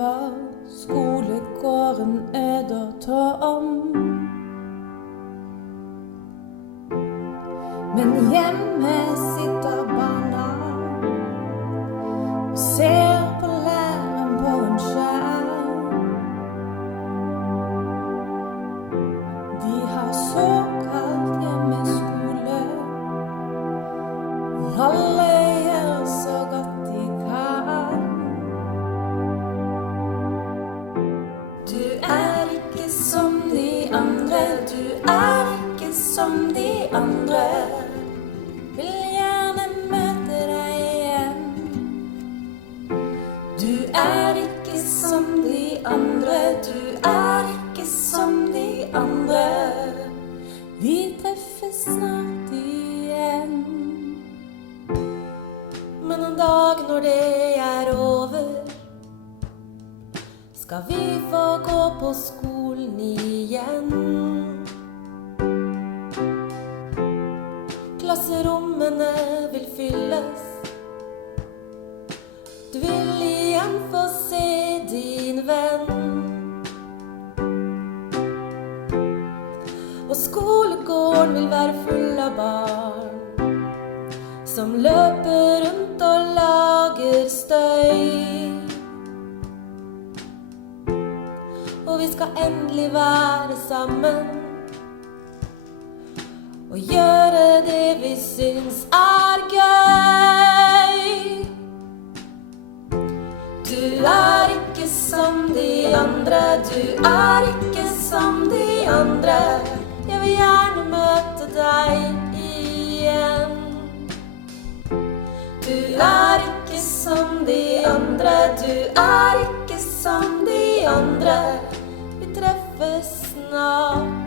løper skolegården tom. Men hjemme sitter barna og ser på læreren på en skjerm. De har såkalt hjemmeskole, og alle gjør så godt de kan. Du er ikke som de andre, du er ikke som de andre. Vil gjerne møte deg igjen. Du er ikke som de andre, du er ikke som de andre. Vi treffes snart igjen. Men en dag når det er over, skal vi få gå på skolen igjen. Klasserommene vil fylles. Du vil igjen få se din venn. Og skolegården vil være full av barn som løper rundt og lager støy. Og vi skal endelig være sammen og gjøre det vi syns er gøy. Du er ikke som de andre, du er ikke som de andre. Jeg vil gjerne møte deg igjen. Du er ikke som de andre, du er ikke som de andre. Vi treffes snart